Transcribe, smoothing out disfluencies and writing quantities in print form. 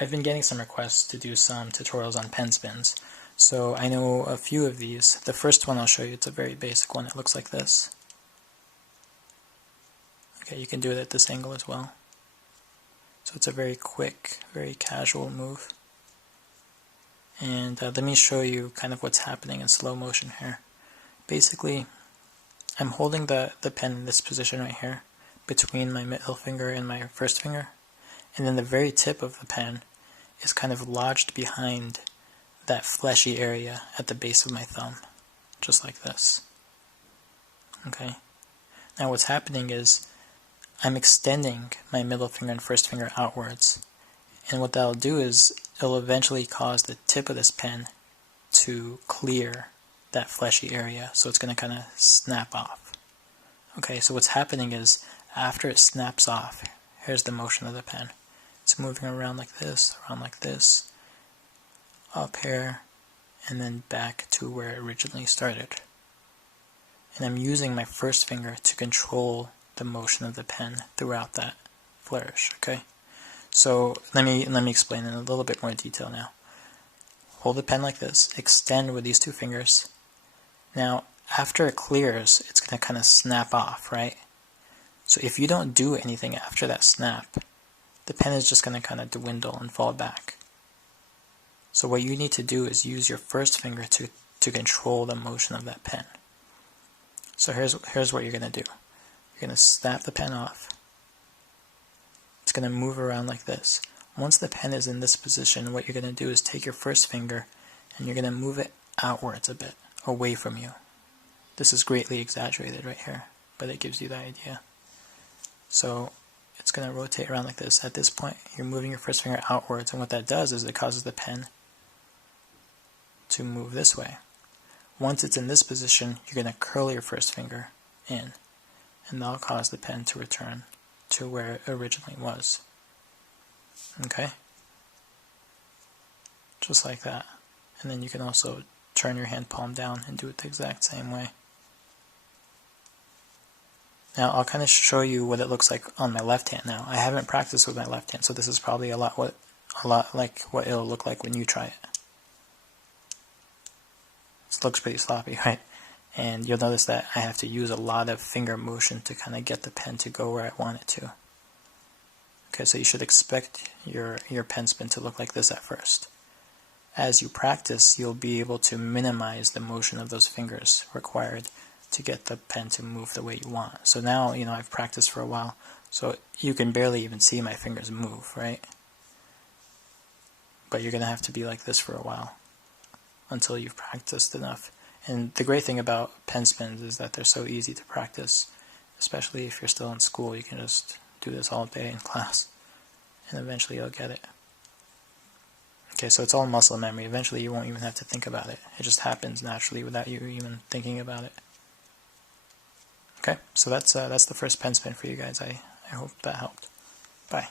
I've been getting some requests to do some tutorials on pen spins. So I know a few of these. The first one I'll show you, it's a very basic one. It looks like this. Okay, you can do it at this angle as well. So it's a very quick, very casual move. And let me show you kind of what's happening in slow motion here. Basically, I'm holding the pen in this position right here, between my middle finger and my first finger. And then the very tip of the pen is kind of lodged behind that fleshy area at the base of my thumb, just like this. Okay. Now what's happening is I'm extending my middle finger and first finger outwards, and what that'll do is it'll eventually cause the tip of this pen to clear that fleshy area, so it's going to kind of snap off. Okay, so what's happening is after it snaps off, here's the motion of the pen. It's moving around like this, up here, and then back to where it originally started. And I'm using my first finger to control the motion of the pen throughout that flourish, okay? So let me explain in a little bit more detail now. Hold the pen like this, extend with these two fingers. Now, after it clears, it's going to kind of snap off, right? So if you don't do anything after that snap, the pen is just going to kind of dwindle and fall back. So what you need to do is use your first finger to control the motion of that pen. So here's what you're going to do. You're going to snap the pen off. It's going to move around like this. Once the pen is in this position, what you're going to do is take your first finger and you're going to move it outwards a bit, away from you. This is greatly exaggerated right here, but it gives you the idea. So it's going to rotate around like this. At this point, you're moving your first finger outwards, and what that does is it causes the pen to move this way. Once it's in this position, you're going to curl your first finger in, and that'll cause the pen to return to where it originally was. Okay? Just like that. And then you can also turn your hand palm down and do it the exact same way. Now I'll kind of show you what it looks like on my left hand now. I haven't practiced with my left hand, so this is probably a lot like what it'll look like when you try it. This looks pretty sloppy, right? And you'll notice that I have to use a lot of finger motion to kind of get the pen to go where I want it to. Okay, so you should expect your pen spin to look like this at first. As you practice, you'll be able to minimize the motion of those fingers required to get the pen to move the way you want. So now, I've practiced for a while, so you can barely even see my fingers move, right? But you're going to have to be like this for a while until you've practiced enough. And the great thing about pen spins is that they're so easy to practice, especially if you're still in school. You can just do this all day in class, and eventually you'll get it. Okay, so it's all muscle memory. Eventually you won't even have to think about it. It just happens naturally without you even thinking about it. Okay, so that's the first pen spin for you guys. I hope that helped. Bye.